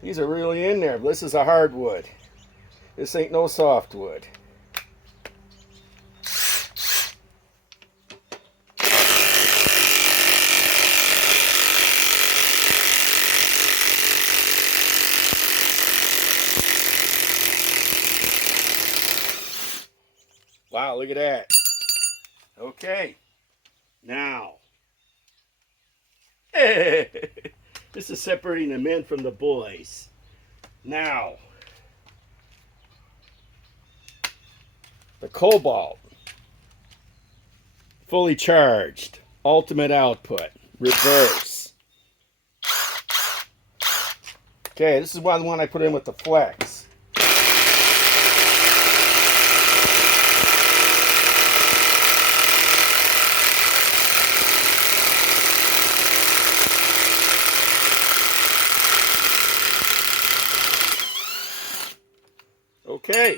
These are really in there. This is a hardwood. This ain't no softwood. Wow, look at that. Okay. Now. This is separating the men from the boys. Now. The KOBALT. Fully charged. Ultimate output. Reverse. Okay, this is the one I put in with the flex. Okay.